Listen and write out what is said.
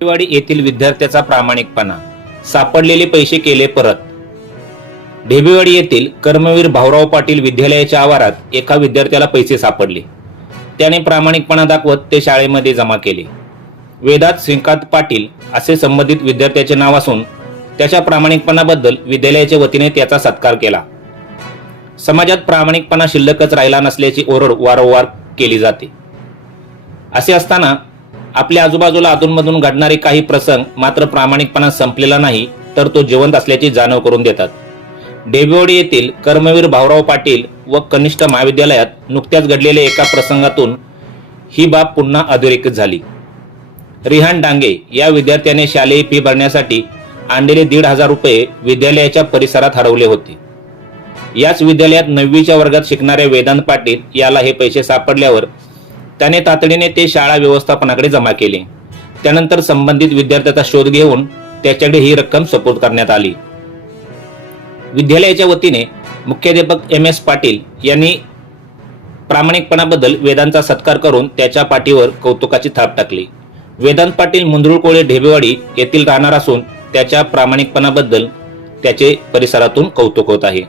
वाडी येथील विद्यार्थ्याचा प्रामाणिकपणा सापडलेले पैसे केले परत. ढेबेवाडी येथील कर्मवीर भाऊराव पाटील विद्यालयाच्या आवारात एका विद्यार्थ्याला पैसे सापडले. त्याने प्रामाणिकपणा दाखवत ते शाळेमध्ये जमा केले. वेदात श्रीकांत पाटील असे संबंधित विद्यार्थ्याचे नाव असून त्याच्या प्रामाणिकपणाबद्दल विद्यालयाच्या वतीने त्याचा सत्कार केला. समाजात प्रामाणिकपणा शिल्लकच राहिला नसल्याची ओरड वारंवार केली जाते. असे असताना आपल्या आजूबाजूला अधूनमधून घडणारे काही प्रसंग मात्र प्रामाणिकपणा संपलेला नाही तर तो जिवंत असल्याची जाणीव करून देतात. डेबिवडी येथील कर्मवीर भाऊराव पाटील व कनिष्ठ महाविद्यालयात नुकत्याच घडलेल्या एका प्रसंगातून ही बाब पुन्हा अधोरेखित झाली. रिहान डांगे या विद्यार्थ्याने शालेय फी भरण्यासाठी आणलेले दीड हजार रुपये विद्यालयाच्या परिसरात हरवले होते. याच विद्यालयात नववीच्या वर्गात शिकणाऱ्या वेदांत पाटील याला हे पैसे सापडल्यावर त्याने तातडीने ते शाळा व्यवस्थापनाकडे जमा केले. त्यानंतर संबंधित विद्यार्थ्याचा शोध घेऊन त्याच्याकडे ही रक्कम सपोर्ट करण्यात आली. विद्यालयाच्या वतीने मुख्याध्यापक एम एस पाटील यांनी प्रामाणिकपणाबद्दल वेदांचा सत्कार करून त्याच्या पाठीवर कौतुकाची थाप टाकली. वेदांत पाटील मुंद्रुळकोळे ढेबेवाडी येथील राहणार असून त्याच्या प्रामाणिकपणाबद्दल त्याचे परिसरातून कौतुक होत आहे.